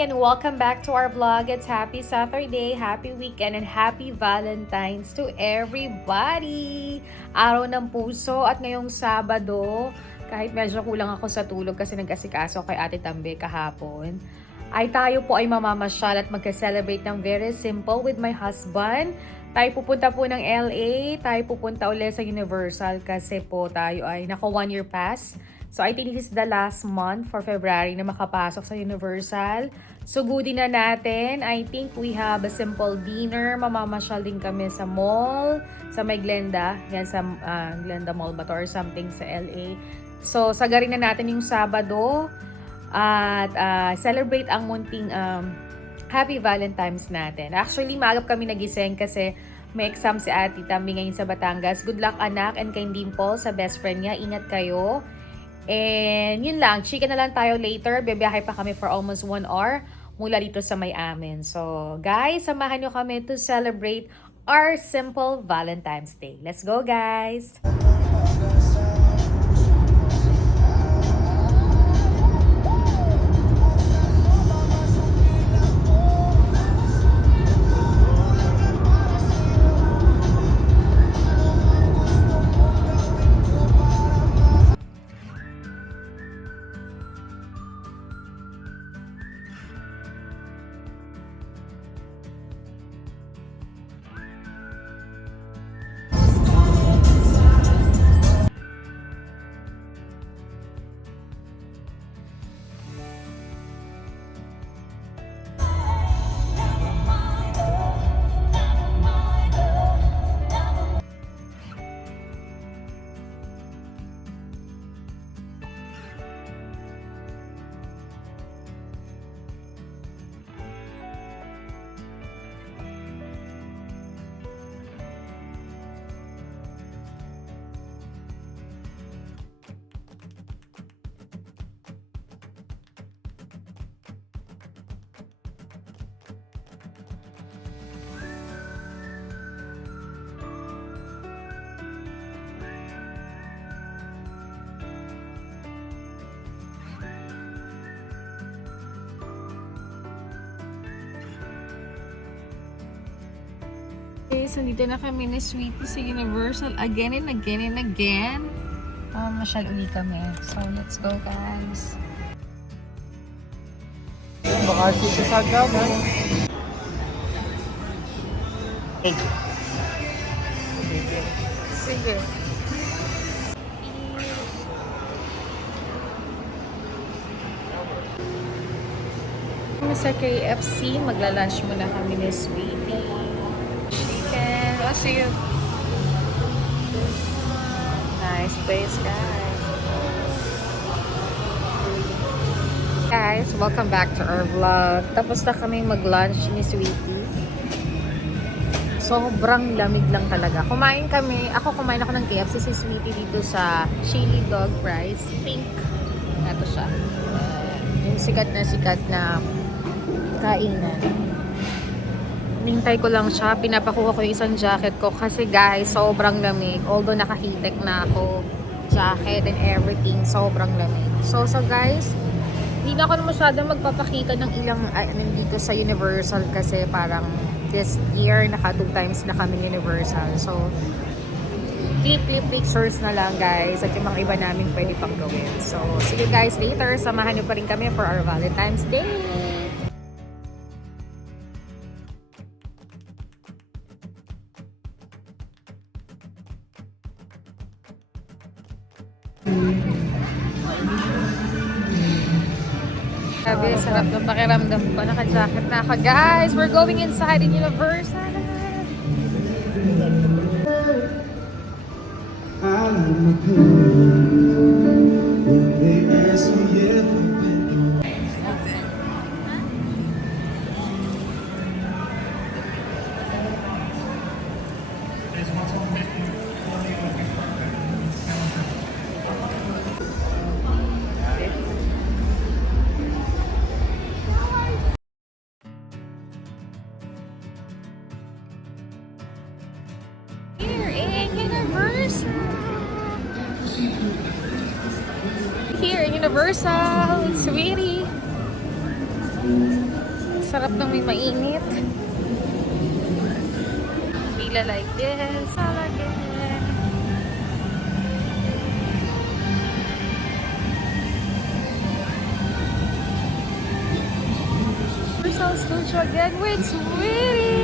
morning and welcome back to our vlog. It's happy Saturday, happy weekend, and happy Valentine's to everybody! Araw ng puso at ngayong Sabado, kahit medyo kulang ako sa tulog kasi nag-asikaso kay Ate Tambe kahapon, ay tayo po ay mamamasyal at magka-celebrate ng very simple with my husband. Tayo pupunta po ng LA, tayo pupunta ulit sa Universal kasi po tayo ay naka 1 year pass. So I think this is the last month for February na makapasok sa Universal. Sugudin na natin. I think we have a simple dinner. Mamamasyal din kami sa mall, sa may Glenda. Yan sa Glenda Mall ba to or something sa LA. So sagarin na natin yung Sabado at celebrate ang munting Happy Valentine's natin. Actually, maagap kami nagising kasi may exam si Ate Tambi ngayon sa Batangas. Good luck anak and kay Dimple sa best friend niya. Ingat kayo. And yun lang, chika na lang tayo later. Bebiyahe pa kami for almost 1 hour mula dito sa may amin. So guys, samahan nyo kami to celebrate our simple Valentine's Day. Let's go guys! Guys, nandito na kami ni Sweetie sa Universal again and again and again. Masyal uli kami. So, let's go guys. Baka dito sa gaman. Hey. Sige. Sa KFC, magla-lunch muna kami ni Sweetie. Chicken. I'll see you. Nice place, guys. Guys, welcome back to our vlog. Tapos na kaming mag-lunch ni Sweetie. Sobrang lamig lang talaga. Kumain ako ng KFC si Sweetie dito sa chili dog fries. Pink. Ito siya. Yung sikat na kainan. Nintay ko lang siya. Pinapakuha ko yung isang jacket ko kasi guys, sobrang lamig. Although nakahitek na ako, jacket and everything, sobrang lamig. So guys, hindi na ako masyadong magpapakita ng ilang nandito sa Universal kasi parang this year naka 2 times na kami Universal. So clip pictures na lang guys at yung mga iba namin pwede pang gawin. So see you guys later. Samahan nyo pa rin kami for our Valentine's Day. Sabi, sarap ng pakiramdam ko. Naka-jacket na ako. Guys, we're going inside in Universal. Here in Universal, sweetie. Sarap ng may mainit. Tila like this. I like it. Rizal Studio again with Sweetie.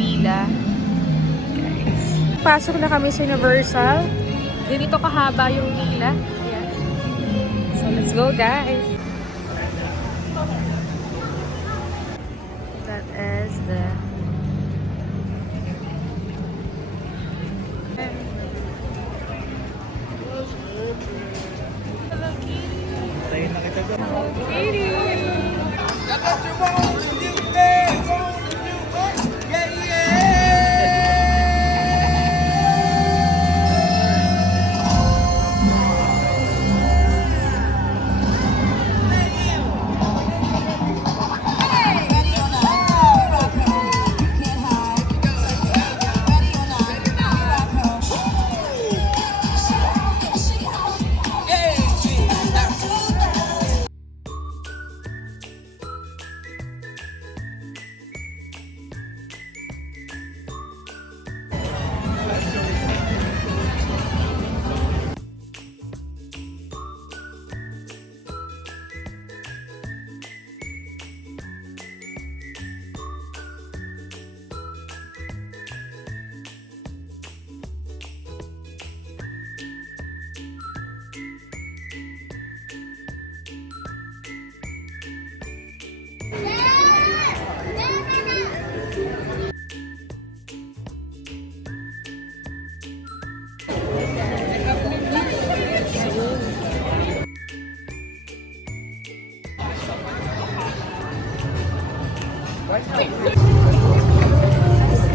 Pila. Guys. Pasok na kami sa Universal. Ganito kahaba yung pila. Ayan. So let's go, guys. That is the Tayo na kita doon.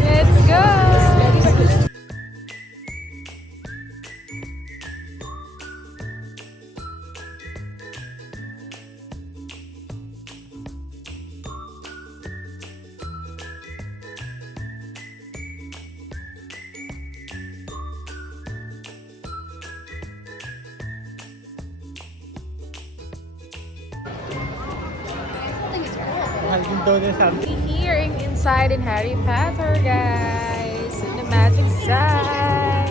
Let's go! Mahal din daw niya sabi. Here inside in Harry Potter, guys, in the magic side.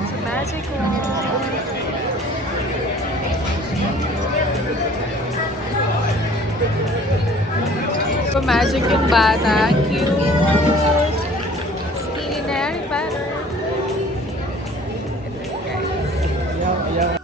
It's a magic wand. So magic yung bata. Cute. Steely na Harry Potter. Ito yun, guys. Ayaw.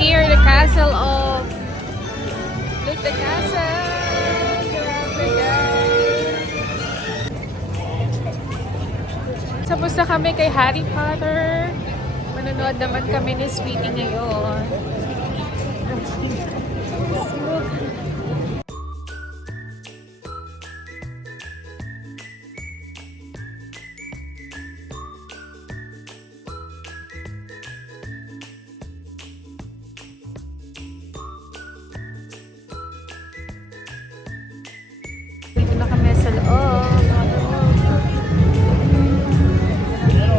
Here, the castle of... Look, the castle! Grabe, guys! Tapos na kami kay Harry Potter. Manonood naman kami ni Sweetie ngayon. Dito na kami sa loob.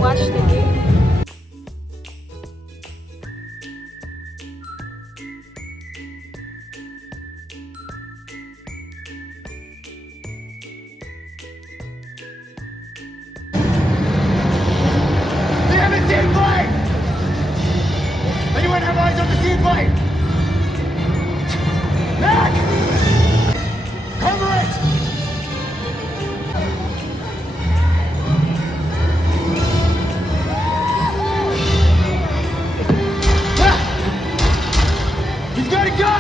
Watch the game. They have a seat plate! Anyone have eyes on the seat plate? Back! Cover it! Ah! He's got a gun!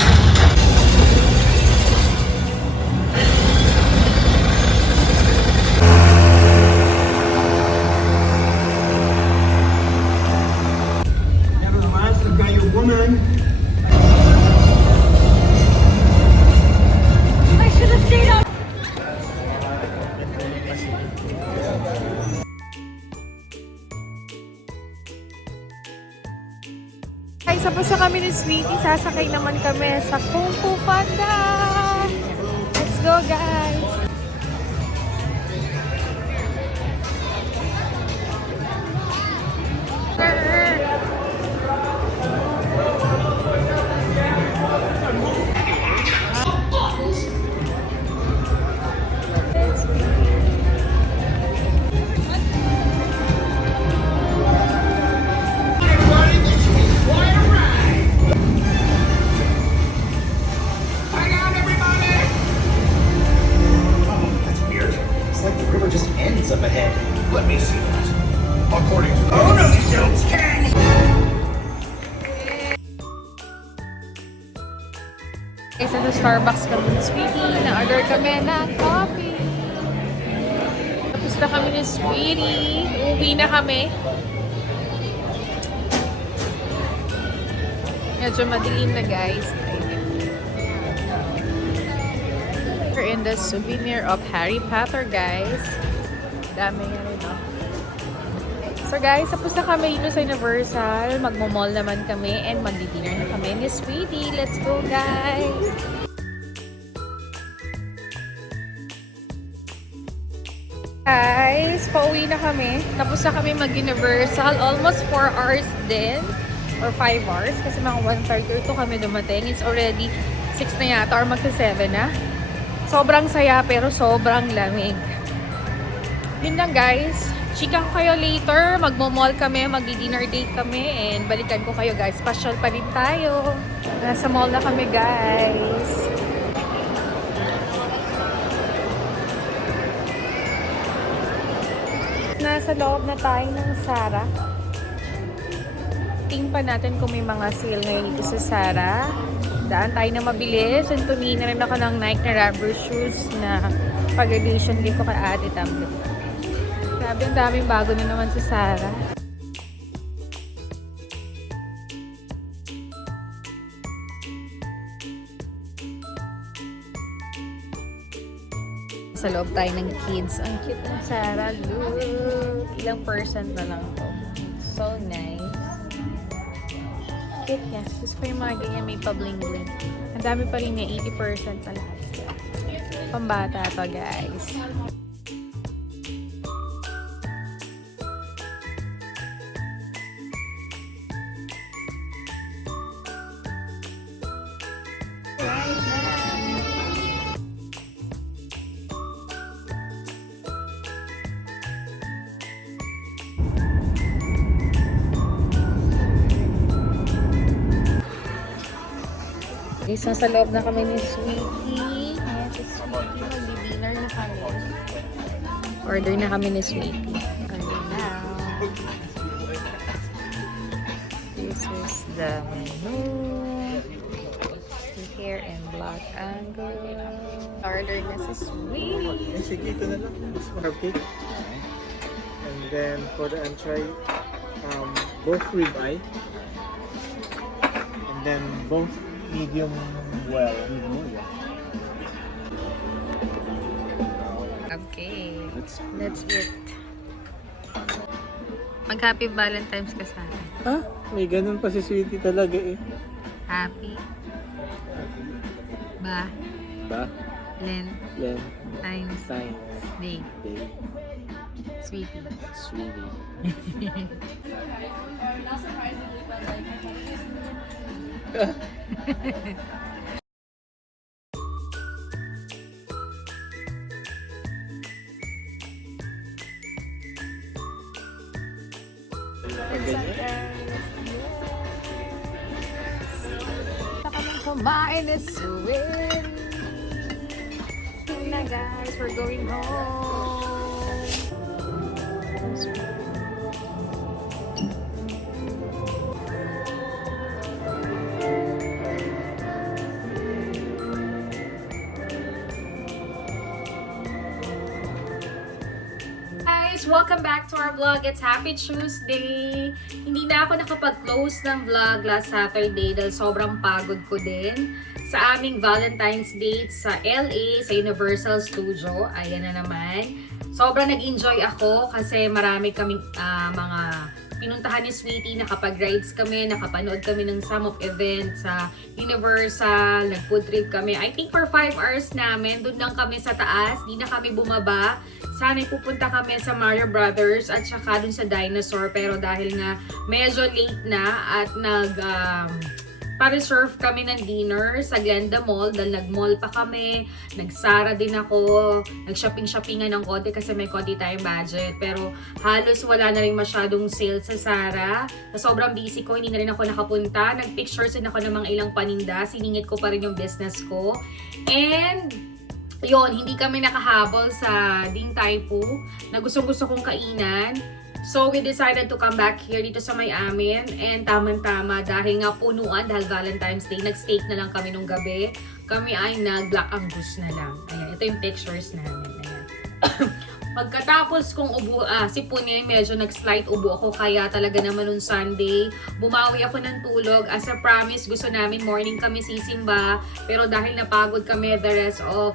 kami ni Sweetie. Sasakay naman kami sa Kung Fu Panda. Let's go, guys! Everybody, this is quite a ride. Hang on, everybody. Oh, that's weird. It's like the river just ends up ahead. Let me see that. According to oh no, you don't, Ken. Isa sa Starbucks kami ni Sweetie. Na-order kami ng coffee. Tapos na kami ni Sweetie. Uwi na kami. Medyo madilim na, guys. We're in the souvenir of Harry Potter, guys. Dami nga rin, no? So guys, tapos na kami dito sa Universal. Magmo-mall naman kami and magdi-dinner na kami ni Sweetie. Let's go, guys! Guys, pauwi na kami. Tapos na kami mag-Universal. Almost 4 hours din. Or 5 hours. Kasi mga 1:30 or 2 kami dumating. It's already 6 na yata or magsa-7 na. Sobrang saya pero sobrang lamig. Yun lang, guys. Chika ko kayo later. Magmo-mall kami, magdi-dinner date kami, and balikan ko kayo, guys. Pasyal pa rin tayo. Nasa mall na kami, guys. Nasa loob na tayo ng Zara. Tingnan pa natin kung may mga sale ngayon dito sa Zara. Daan tayo na mabilis. And tumingin na rin ako ng Nike na rubber shoes na pag-relation din ko kay Ate Tablet. Grabe, ang daming bago na naman sa Zara. Sa loob tayo ng kids. Ang cute ng Zara. Look! Ilang percent na lang to. So nice. Cute niya. Gusto ko yung mga ganyan may pa-bling-bling. Ang dami pa rin niya. 80% na lahat. Pambata to, guys. Guys, nasa loob na kami ni Sweetie. Ayan si Sweetie. Mag-dinner na kami. Order na kami ni Sweetie. Order now. This is the menu. Hair and black angle. Order na si Sweetie. Sige, ito na lang. This one, cake. And then for the entree, both ribeye. And then both medium well. Okay. Let's eat. Mag-happy Valentine's ka sa akin. Ha? May ganun pa si Sweetie talaga eh. Happy. Ba. Ba? Len. Len. Times. Time. Day. Day. Sweetie. Sweetie. Ang ganyan. Kumain is win. Na guys, we're going home. Guys, welcome back to our vlog. It's Happy Tuesday. Hindi na ako nakapag-close ng vlog last Saturday dahil sobrang pagod ko din sa aming Valentine's date sa LA, sa Universal Studio. Ayan na naman. Sobrang nag-enjoy ako kasi marami kaming mga pinuntahan ni Sweetie, nakapag-rides kami, nakapanood kami ng some of events sa Universal, nag-food trip kami. I think for 5 hours namin, doon lang kami sa taas, di na kami bumaba. Sana'y pupunta kami sa Mario Brothers at saka dun sa Dinosaur, pero dahil nga medyo late na at pa-reserve kami ng dinner sa Glenda Mall dahil nag-mall pa kami, nagsara din ako, nag-shopping-shoppingan ng konti kasi may konti tayong budget. Pero halos wala na rin masyadong sale sa Zara. Sa sobrang busy ko, hindi na rin ako nakapunta. Nag-pictures din ako ng mga ilang paninda. Siningit ko pa rin yung business ko. And yun, hindi kami nakahabol sa Ding Tai Fu na gustong-gusto kong kainan. So, we decided to come back here dito sa may amin. And tamang-tama dahil nga punuan, dahil Valentine's Day, nag-steak na lang kami nung gabi. Kami ay nag-Black Angus na lang. Ayan, ito yung pictures namin. Ayan. Pagkatapos kong si Pune, medyo nag-slight ubo ako. Kaya talaga naman nung Sunday, bumawi ako ng tulog. As a promise, gusto namin morning kami sisimba. Pero dahil napagod kami the rest of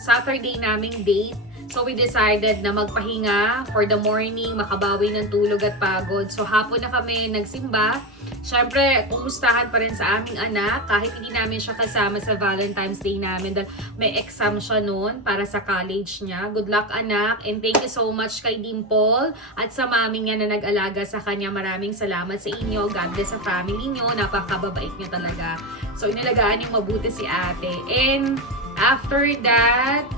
Saturday naming date, so we decided na magpahinga for the morning, makabawi ng tulog at pagod. So hapon na kami nagsimba. Siyempre, kumustahan pa rin sa aming anak kahit hindi namin siya kasama sa Valentine's Day namin dahil may exam siya noon para sa college niya. Good luck anak, and thank you so much kay Dimple at sa mami niya na nag-alaga sa kanya. Maraming salamat sa inyo. God bless sa family niyo. Napakababait niyo talaga. So inalagaan niyo mabuti si ate. And after that,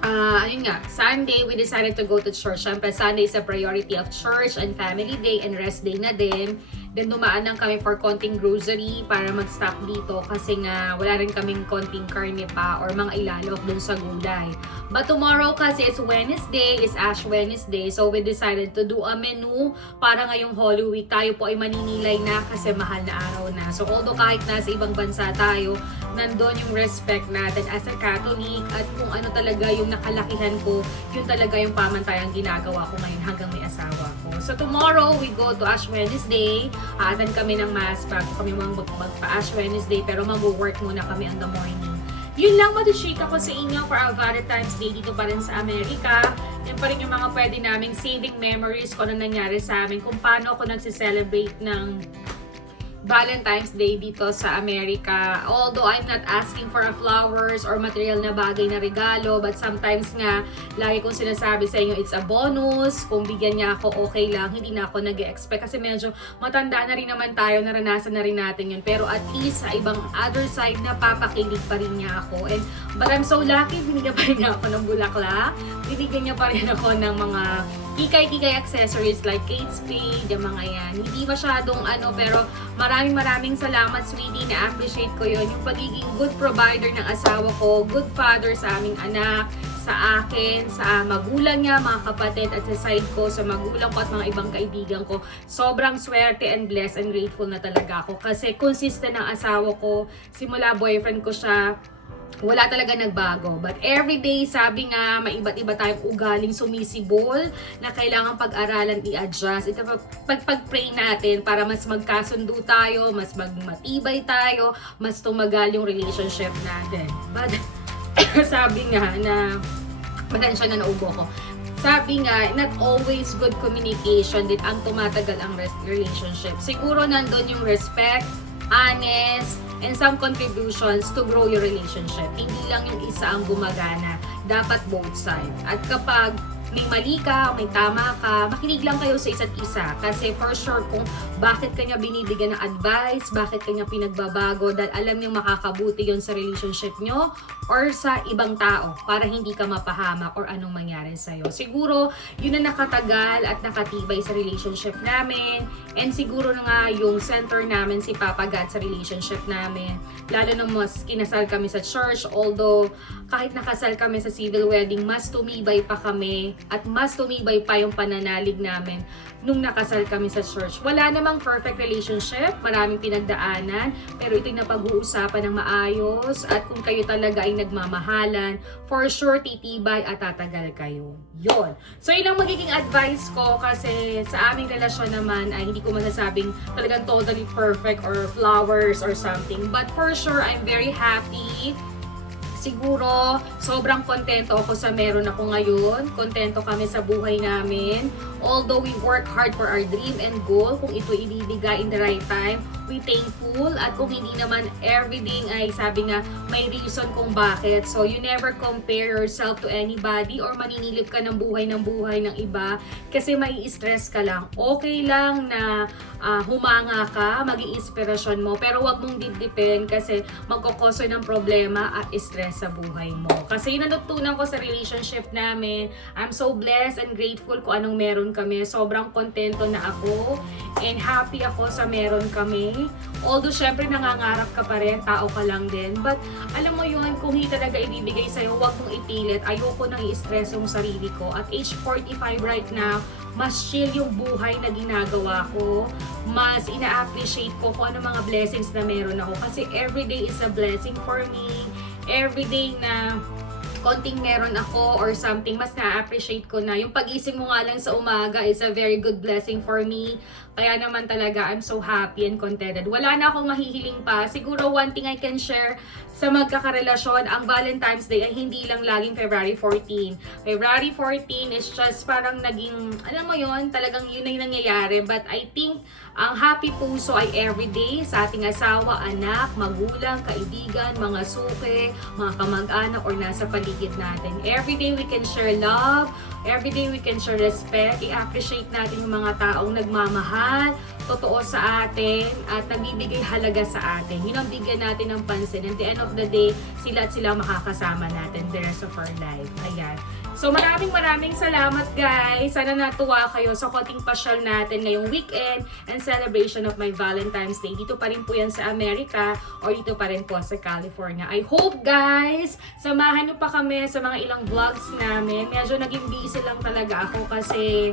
ayun nga, Sunday, we decided to go to church. Siyempre, Sunday is a priority of church and family day and rest day na din. Then, dumaan lang kami for konting grocery para mag-stop dito kasi nga wala rin kaming konting karne pa or mga ilalok dun sa gulay. But tomorrow kasi is Wednesday, is Ash Wednesday. So, we decided to do a menu para ngayong Holy Week. Tayo po ay maninilay na kasi mahal na araw na. So, although kahit nasa ibang bansa tayo, nandun yung respect natin as a Catholic at kung ano talaga yung nakalakihan ko, yun talaga yung pamantayang ginagawa ko ngayon hanggang may asawa ko. So, tomorrow, we go to Ash Wednesday. Aatan kami ng mass bago kami magpa-Ash Wednesday pero mag-work muna kami on the morning. Yun lang matushika ko sa inyo for our Valentine's Day dito pa rin sa Amerika. Yan pa rin yung mga pwede naming saving memories kung ano nangyari sa amin, kung paano ako nagsiselebrate ng Valentine's Day dito sa Amerika. Although I'm not asking for a flowers or material na bagay na regalo, but sometimes nga, lagi kong sinasabi sa inyo, it's a bonus. Kung bigyan niya ako, okay lang. Hindi na ako nag-expect kasi medyo matanda na rin naman tayo, naranasan na rin natin yun. Pero at least sa ibang other side, napapakilig pa rin niya ako. But I'm so lucky, binigyan pa rin niya ako ng bulaklak. Binigyan niya pa rin ako ng mga kikay-kikay accessories like Kate Spade, yung mga yan. Hindi masyadong pero maraming salamat, sweetie, na-appreciate ko yun. Yung pagiging good provider ng asawa ko, good father sa aming anak, sa akin, sa magulang niya, mga kapatid, at sa side ko, sa magulang ko at mga ibang kaibigan ko. Sobrang swerte and blessed and grateful na talaga ako. Kasi consistent ang asawa ko, simula boyfriend ko siya, wala talaga nagbago. But everyday, sabi nga, may iba't iba tayong ugaling sumisibol na kailangan pag-aralan, i-adjust. Ito pag-pray natin para mas magkasundo tayo, mas matibay tayo, mas tumagal yung relationship natin. But sabi nga na, pasensya na naubo ko. Sabi nga, not always good communication din ang tumatagal ang relationship. Siguro nandun yung respect, honest, and some contributions to grow your relationship. Hindi lang yung isa ang gumagana. Dapat both sides. At kapag may mali ka, may tama ka, makinig lang kayo sa isa't isa. Kasi for sure kung bakit kanya binibigyan ng advice, bakit kanya pinagbabago, dahil alam niyong makakabuti yon sa relationship nyo or sa ibang tao para hindi ka mapahamak or anong mangyari sa'yo. Siguro, yun na nakatagal at nakatibay sa relationship namin. And siguro na nga yung center namin si Papa God sa relationship namin. Lalo na mas kinasal kami sa church, although kahit nakasal kami sa civil wedding, mas tumibay pa kami at mas tumibay pa yung pananalig namin nung nakasal kami sa church. Wala namang perfect relationship, maraming pinagdaanan, pero ito'y napag-uusapan ng maayos at kung kayo talaga ay nagmamahalan, for sure titibay at tatagal kayo. Yun. So yun ang magiging advice ko kasi sa aming relasyon naman ay hindi ko masasabing talagang totally perfect or flowers or something. But for sure, I'm very happy. Siguro, sobrang kontento ako sa meron ako ngayon. Kontento kami sa buhay namin. Although we work hard for our dream and goal, kung ito ibibigay in the right time, we thankful. At kung hindi naman everything ay sabi nga may reason kung bakit. So you never compare yourself to anybody or maninilip ka ng buhay ng iba kasi mai stress ka lang. Okay lang na humanga ka, maging inspirasyon mo, pero wag mong dibdipin kasi magkokoso ng problema at stress sa buhay mo. Kasi yun ang natutunan ko sa relationship namin. I'm so blessed and grateful kung anong meron kami. Sobrang kontento na ako and happy ako sa meron kami. Although syempre nangangarap ka pa rin, tao ka lang din. But alam mo yun, kung hindi talaga ibibigay sa'yo, wag mong ipilit. Ayoko nang i-stress yung sarili ko. At age 45 right now, mas chill yung buhay na ginagawa ko. Mas ina-appreciate ko kung ano mga blessings na meron ako. Kasi everyday is a blessing for me. Everyday na konting meron ako or something, mas na-appreciate ko na. Yung pag-ising mo nga lang sa umaga is a very good blessing for me. Kaya naman talaga, I'm so happy and contented. Wala na akong mahihiling pa. Siguro one thing I can share sa magkakarelasyon, ang Valentine's Day ay hindi lang laging February 14. February 14 is just parang naging, alam mo yon, talagang yun ay nangyayari. But I think, ang happy puso ay everyday sa ating asawa, anak, magulang, kaibigan, mga suke, mga kamag-anak, or nasa paligid natin. Everyday we can share love, everyday we can share respect, i-appreciate natin yung mga taong nagmamahal, totoo sa atin, at nagbibigay halaga sa atin. Yun ang bigyan natin ng pansin. At the end of the day, sila at sila makakasama natin the rest of our life. Ayan. So maraming salamat guys. Sana natuwa kayo sa konting pasyal natin ngayong weekend and celebration of my Valentine's Day. Dito pa rin po yan sa Amerika or dito pa rin po sa California. I hope guys, samahan nyo pa kami sa mga ilang vlogs namin. Medyo naging busy lang talaga ako kasi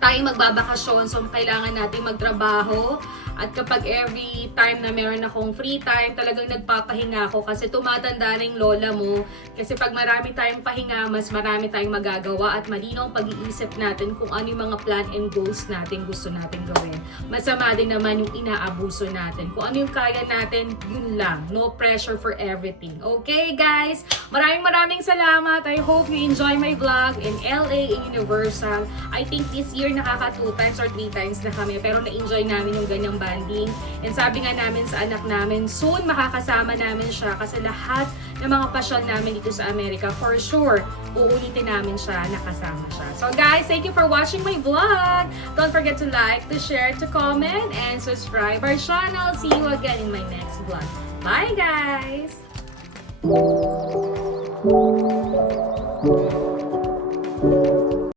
tayo magbabakasyon, so kailangan natin magtrabaho. At kapag every time na meron akong free time, talagang nagpapahinga ako kasi tumatanda na yung lola mo. Kasi pag marami tayong pahinga, mas marami tayong magagawa at malinaw ang pag-iisip natin kung ano yung mga plan and goals natin gusto natin gawin. Masama din naman yung inaabuso natin. Kung ano yung kaya natin, yun lang. No pressure for everything. Okay guys? Maraming salamat. I hope you enjoy my vlog in LA, in Universal. I think this year nakaka 2 times or 3 times na kami, pero na-enjoy namin yung ganyang banding. And sabi nga namin sa anak namin, soon makakasama namin siya kasi lahat ng mga pasyal namin dito sa Amerika, for sure, uulitin namin siya, nakasama siya. So guys, thank you for watching my vlog. Don't forget to like, to share, to comment, and subscribe our channel. See you again in my next vlog. Bye guys!